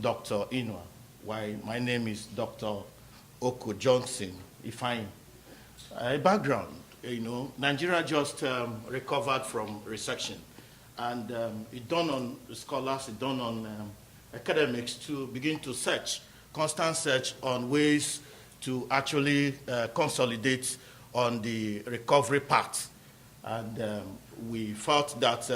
Dr. Inwa, while my name is Dr. Okoh Johnson Ifeanyimov. Background, Nigeria just recovered from recession, and it dawned on scholars, it dawned on academics to begin to constant search on ways to actually consolidate on the recovery path. And we felt that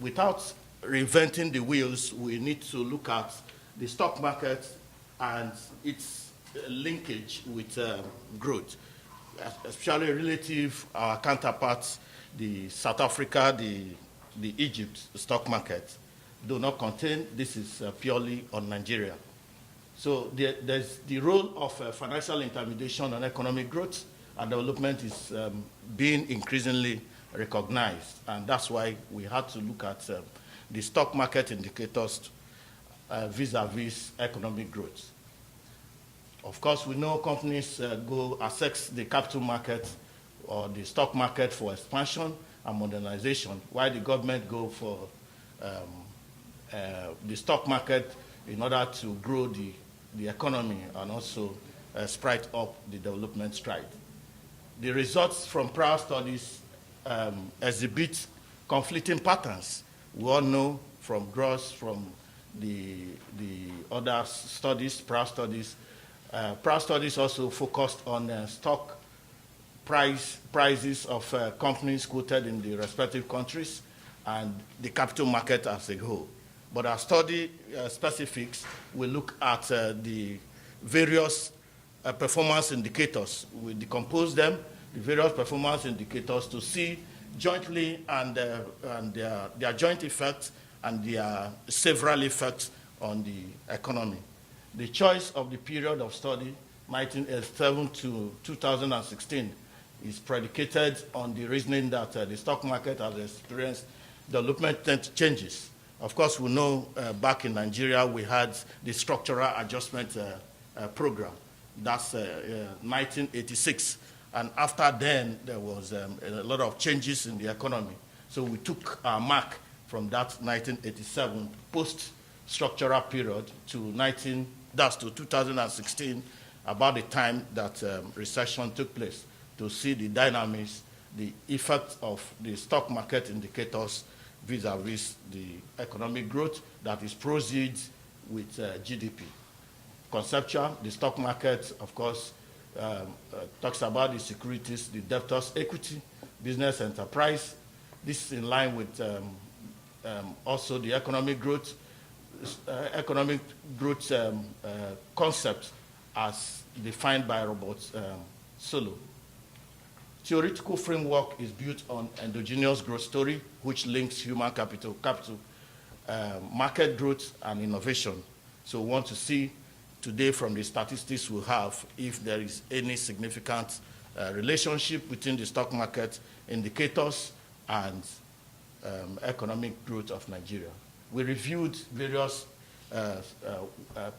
without reinventing the wheels, we need to look at the stock market and its linkage with growth, especially relative our counterparts, the South Africa, the Egypt stock market, do not contain. This is purely on Nigeria. So there's the role of financial intermediation on economic growth and development is being increasingly recognized, and that's why we had to look at the stock market indicators vis-a-vis economic growth. Of course, we know companies go access the capital market or the stock market for expansion and modernization, while the government go for the stock market in order to grow the economy and also sprite up the development stride. The results from prior studies exhibit conflicting patterns. We all know from gross, from the other studies, prior studies. Prior studies also focused on stock prices of companies quoted in the respective countries and the capital market as a whole. But our study specifics will look at the various performance indicators. We decompose them, the various performance indicators, to see jointly and their joint effects and their several effects on the economy. The choice of the period of study, 1987 to 2016, is predicated on the reasoning that the stock market has experienced development changes. Of course, we know back in Nigeria we had the structural adjustment program. That's 1986. And after then, there was a lot of changes in the economy. So we took our mark from that 1987 post-structural period to 2016, about the time that recession took place, to see the dynamics, the effect of the stock market indicators vis-a-vis the economic growth that is proceeds with GDP. Conceptual, the stock market, of course, talks about the securities, the debtors' equity, business enterprise. This is in line with also the economic growth concept as defined by Robert Solow. Theoretical framework is built on endogenous growth story, which links human capital, market growth, and innovation. So we want to see today from the statistics we have if there is any significant relationship between the stock market indicators and economic growth of Nigeria. We reviewed various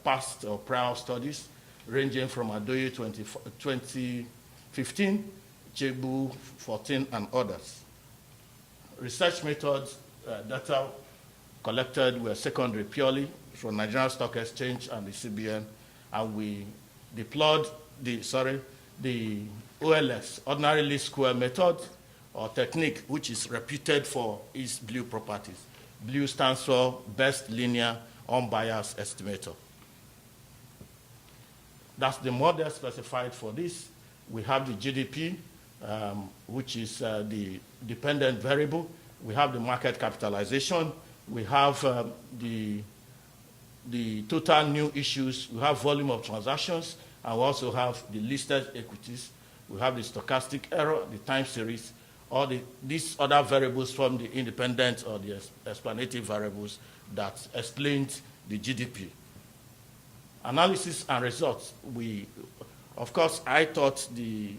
past or prior studies ranging from Adoye 2015, Chebu 14, and others. Research methods, data collected were secondary purely from Nigerian Stock Exchange and the CBN, and we deployed the OLS, ordinary least square method or technique, which is reputed for its BLUE properties. BLUE stands for Best Linear Unbiased Estimator. That's the model specified for this. We have the GDP, which is the dependent variable. We have the market capitalization. We have the total new issues. We have volume of transactions, and we also have the listed equities. We have the stochastic error, the time series, all these other variables from the independent or the explanative variables that explains the GDP. Analysis and results. Of course, I thought the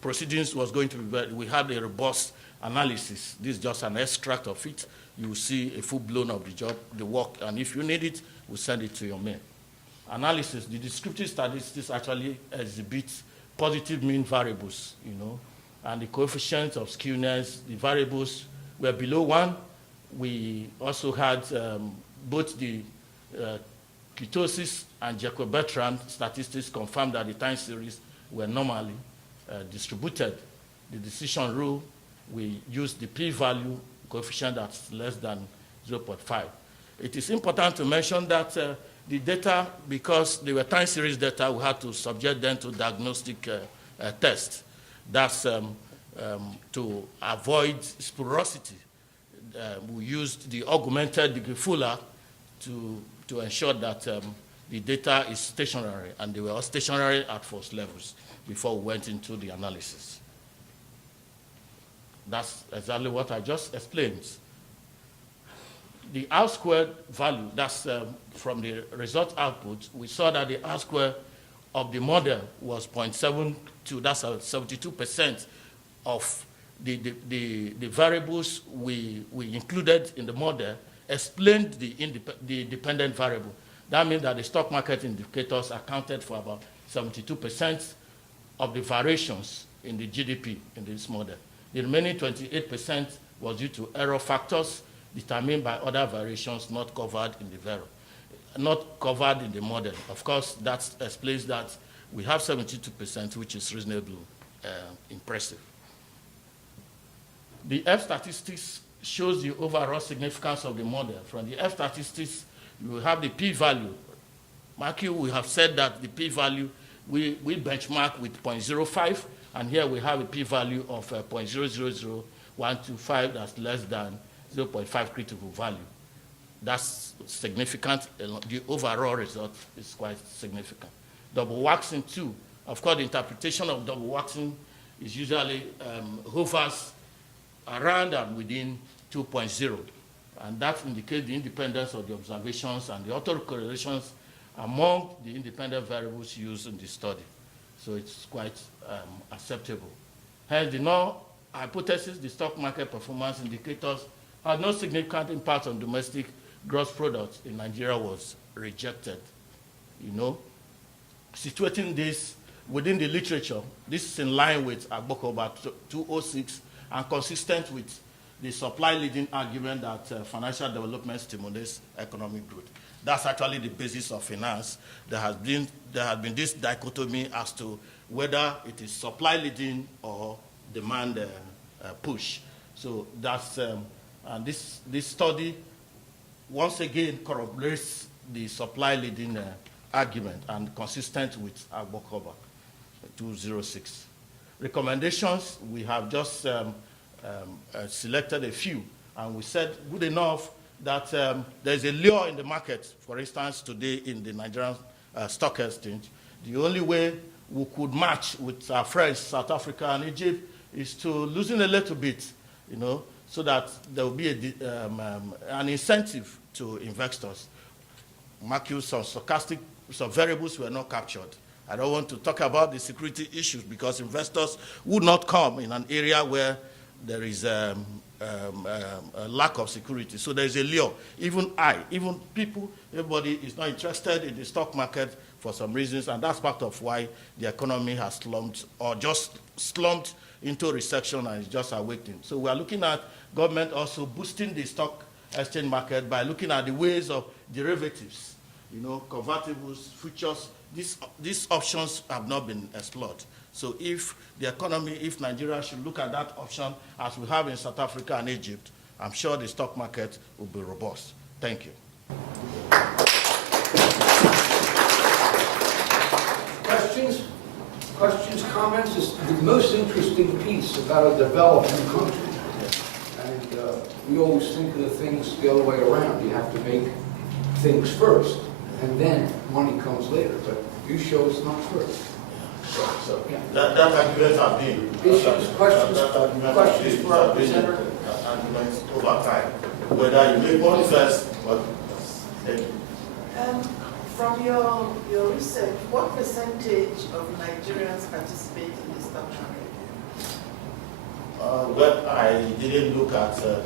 proceedings was going to be, we had a robust analysis. This is just an extract of it. You will see a full-blown of the job, the work, and if you need it, we'll send it to your mail. Analysis, the descriptive statistics actually exhibit positive mean variables, and the coefficients of skewness, the variables were below 1, we also had both the ketosis and Jacob-Bertrand statistics confirmed that the time series were normally distributed. The decision rule, we used the p-value coefficient that's less than 0.5. It is important to mention that the data, because they were time series data, we had to subject them to diagnostic tests. That's to avoid spurosity. We used the augmented degree Fuller to ensure that the data is stationary, and they were all stationary at force levels before we went into the analysis. That's exactly what I just explained. The R-squared value, that's from the result output, we saw that the R-squared of the model was 0.72, that's 72% of the variables we included in the model explained the dependent variable. That means that the stock market indicators accounted for about 72% of the variations in the GDP in this model. The remaining 28% was due to error factors determined by other variations not covered in the model. Of course, that explains that we have 72%, which is reasonably impressive. The F statistics shows the overall significance of the model. From the F statistics, you will have the p-value. Mark you, we have said that the p-value, we benchmark with 0.05, and here we have a p-value of 0.000125, that's less than 0.5 critical value. That's significant. The overall result is quite significant. Double waxing too. Of course, the interpretation of double waxing is usually hovers around and within 2.0. And that indicates the independence of the observations and the autocorrelations among the independent variables used in the study. So it's quite acceptable. Hence, the null hypothesis, the stock market performance indicators, had no significant impact on domestic gross product in Nigeria was rejected. You know, situating this within the literature, this is in line with Okoh about 206 and consistent with the supply leading argument that financial development stimulates economic growth. That's actually the basis of finance. There has been this dichotomy as to whether it is supply leading or demand push. So that's and this study once again corroborates the supply leading argument and consistent with Okoh 206. Recommendations, we have just selected a few, and we said good enough that there's a lure in the market. For instance, today in the Nigerian stock exchange, the only way we could match with our friends, South Africa and Egypt, is to loosen a little bit, you know, so that there will be an incentive to investors. Mark you, some variables were not captured. I don't want to talk about the security issues because investors would not come in an area where there is a lack of security. So there's a lure. Even people, everybody is not interested in the stock market for some reasons, and that's part of why the economy has slumped or just slumped into recession and is just awakening. So we are looking at government also boosting the stock exchange market by looking at the ways of derivatives, you know, convertibles, futures. These options have not been explored. So if the economy, if Nigeria should look at that option as we have in South Africa and Egypt, I'm sure the stock market will be robust. Thank you. Questions? Questions, comments? It's the most interesting piece about a developing country. And we always think of the things the other way around. You have to make things first, and then money comes later. But you show it's not first. So yeah. That argument has been issues, questions for our presenter. Arguments over time, whether you make money first or from your research, what percentage of Nigerians participate in the stock market? Well, I didn't look at it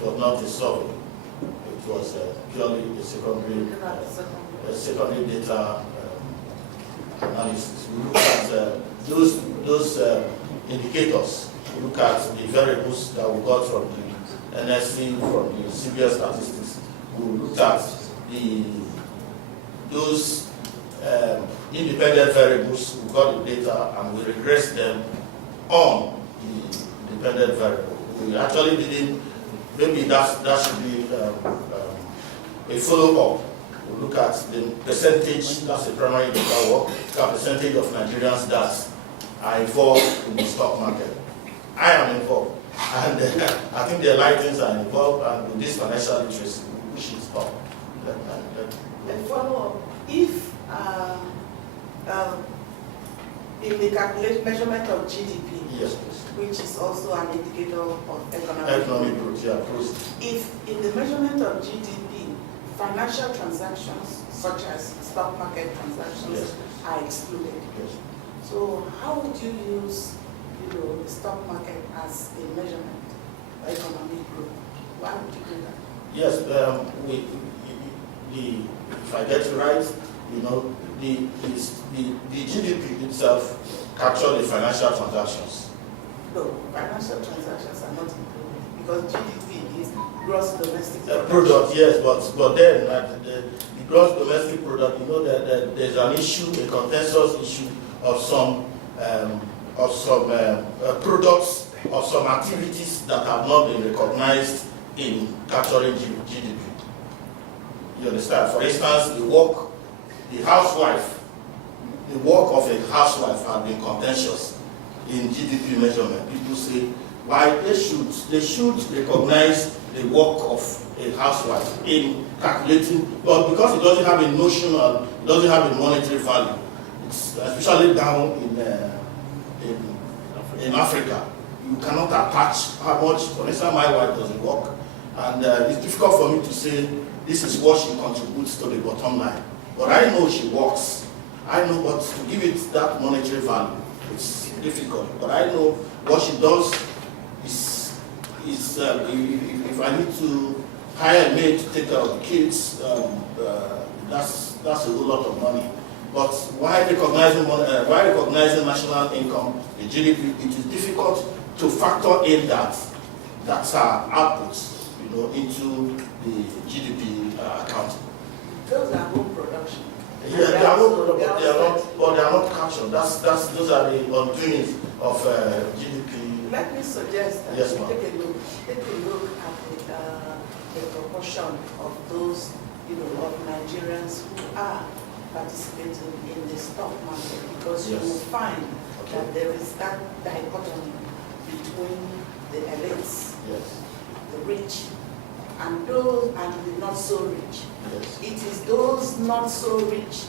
was not a survey. It was purely a secondary data analysis. We look at those indicators. We look at the variables that we got from NSC, from the severe statistics. We looked at those independent variables, we got the data, and we regressed them on the dependent variable. We actually didn't, maybe that should be a follow-up. We look at the percentage, that's the primary data work, the percentage of Nigerians that are involved in the stock market. I am involved, and I think the Lightings are involved, and with this financial literacy, which is top. And follow-up, if in the calculation measurement of GDP, yes, please. which is also an indicator of Economic economic growth, yeah, growth. if in the measurement of GDP, financial transactions such as stock market transactions Yes. are excluded. Yes. So how would you use, the stock market as a measurement of economic growth? Why would you do that? Yes, if I get it right, the GDP itself captures the financial transactions. No, financial transactions are not included because GDP is gross domestic Product, yes, but then the gross domestic product, that there's an issue, a consensus issue of some products, of some activities that have not been recognized in capturing GDP. You understand? For instance, the work of a housewife has been contentious in GDP measurement. People say why they should recognize the work of a housewife in calculating, but because it doesn't have a notional, it doesn't have a monetary value. It's especially down in Africa. You cannot attach how much. For instance, my wife doesn't work, and it's difficult for me to say this is what she contributes to the bottom line. But I know she works. I know, but to give it that monetary value, it's difficult. But I know what she does is if I need to hire a maid to take care of the kids, that's a whole lot of money. But why recognizing national income, the GDP, it is difficult to factor in that's our output, into the GDP account. Those are home production. Yeah, they are home production, but they are not captured. Those are the undoings of GDP. Let me suggest that Yes, you ma'am. take a look at the proportion of those, of Nigerians who are participating in the stock market, because you Yes. will find that there is that dichotomy between the elites, Yes, the rich, and those and the not so rich. yes. It is those not so rich,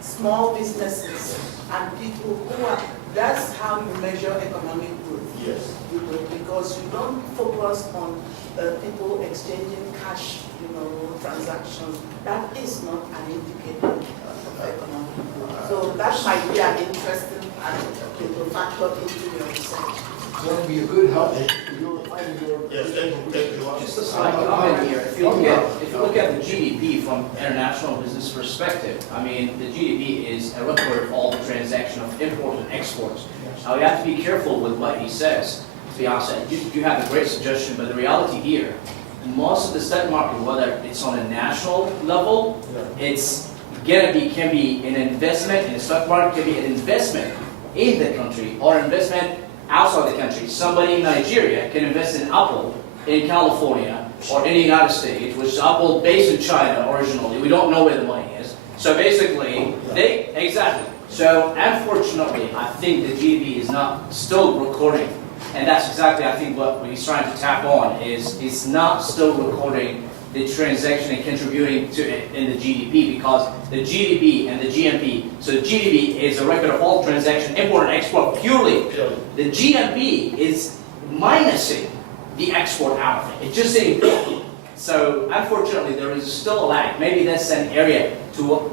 small businesses, and people who are, that's how you measure economic growth. Yes. Because you don't focus on people exchanging cash, transactions. That is not an indicator of economic growth. So that might be an interesting factor into your research. That would be a good help. Yes, thank you. Just a slight comment here. If you look at the GDP from international business perspective, I mean, the GDP is a record of all the transaction of import and exports. Now, you have to be careful with what he says. To be honest, you have a great suggestion, but the reality here, most of the stock market, whether it's on a national level, it's can be an investment in the stock market, can be an investment in the country or investment outside the country. Somebody in Nigeria can invest in Apple in California or in the United States, which is Apple based in China originally. We don't know where the money is. So basically, exactly. So unfortunately, I think the GDP is not still recording. And that's exactly, I think, what he's trying to tap on is it's not still recording the transaction and contributing to it in the GDP, because the GDP and the GMP, so the GDP is a record of all transaction, import and export purely. The GMP is minusing the export out of it. It's just saying, so unfortunately there is still a lag. Maybe that's an area to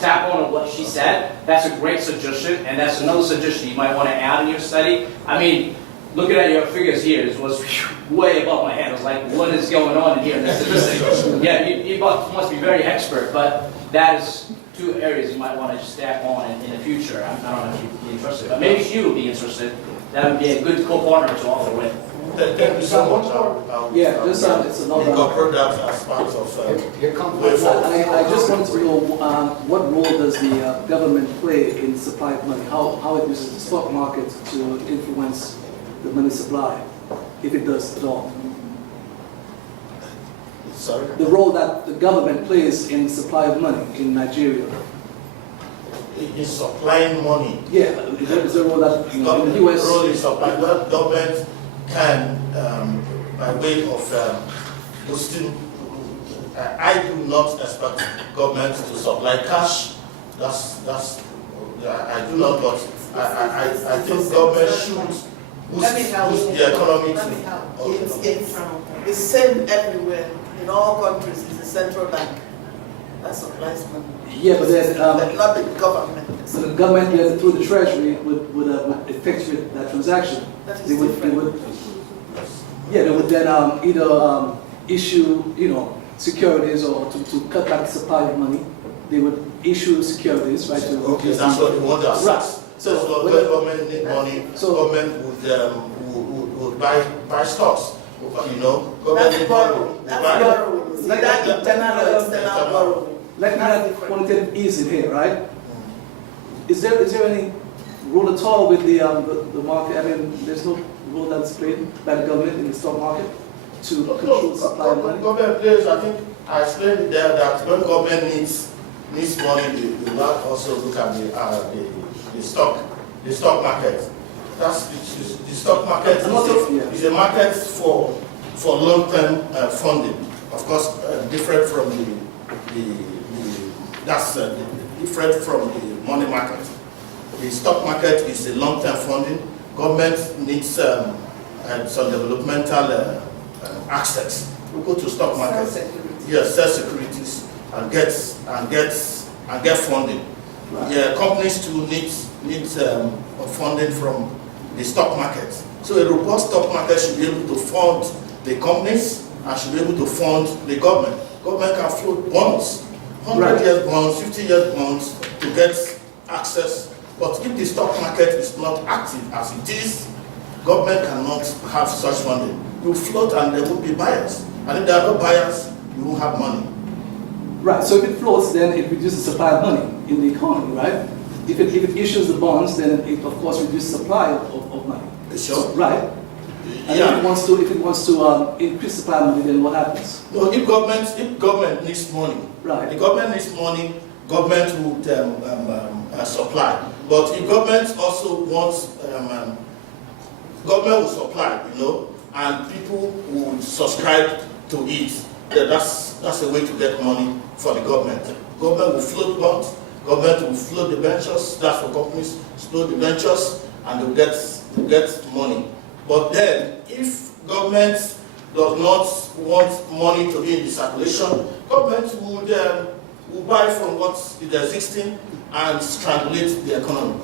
tap on what she said. That's a great suggestion, and that's another suggestion you might want to add in your study. I mean, looking at your figures here, it was way above my head. I was like, what is going on in here? Yeah, you must be very expert, but that is two areas you might want to just tap on in the future. I don't know if you'd be interested, but maybe she would be interested. That would be a good co-partner to offer with. Thank you so much. Yeah, just it's another. Incorporate that as part of Here comes way my forward. I just wanted to know what role does the government play in supply of money? How it uses the stock market to influence the money supply, if it does at all? Sorry? The role that the government plays in supply of money in Nigeria. Is supplying money. Yeah, is there a role that in the US? Role is supplying. What government can, by way of boosting, I do not expect government to supply cash. I do not, but I think government should Let me help boost you. the economy. Let me help. It's the same everywhere. In all countries, it's the central bank that supplies money. Yeah, but then Not the government. so the government through the treasury would effectuate that transaction. That is They different. would yeah, they would then either issue, securities or to cut back the supply of money. They would issue securities, right? Okay, that's what they want to Right. assess. So So when government need money, government would buy stocks. Government That's need money. borrowing. That's Buy- borrowing. Is Like that that- internal or external borrowing? Like we That's have different. quantitative easing here, right? Is there any role at all with the market? I mean, there's no role that's played by the government in the stock market to control the supply of money? Government plays, I think I explained it there that when government needs money, they will also look at the stock market. That's the stock market is a market for long-term funding. Of course, different from different from the money market. The stock market is a long-term funding. Government needs some developmental access. We go to stock market, yes, sell securities and get funding. Right. Yeah, companies too need funding from the stock market. So a robust stock market should be able to fund the companies and should be able to fund the government. Government can float bonds, 100 years bonds, 50 years bonds to get access. But if the stock market is not active as it is, government cannot have such funding. You float and there will be buyers. And if there are no buyers, you won't have money. Right, so if it floats, then it reduces supply of money in the economy, right? If it issues the bonds, then it of course reduces supply of money. Sure. Right? And Yeah. if it wants to increase supply of money, then what happens? No, if government needs money, Right. the government needs money, government would supply. But if government also wants, government will supply, and people will subscribe to it. Then that's a way to get money for the government. Government will float bonds, government will float debentures, that's for companies, float debentures, and they'll get money. But then, if government does not want money to be in the circulation, government would buy from what is existing and strangulate the economy.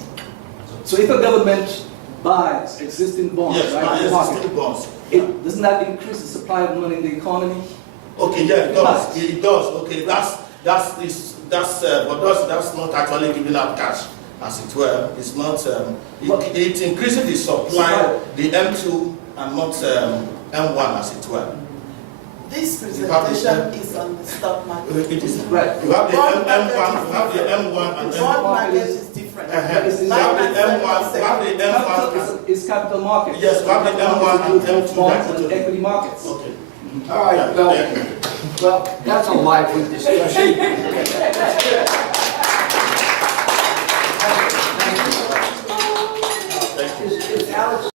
So if a government buys existing bonds, Yes, right, buy in the market, existing bonds. doesn't that increase the supply of money in the economy? Okay, yeah, it does. It does. Okay, but that's not actually giving out cash, as it were. It's not. It increases the supply, the M2 and not M1, as it were. This You have presentation is on the stock market. It is. Right. You have the Bond M1, market you have the M1 and The M2. bond market is different. You have the M1, you have the M1. It's capital markets. Yes, we have the M1 and Capital M2 bonds that and go to- equity markets. Okay. All right, Yeah, thank you. well, that's a lively discussion.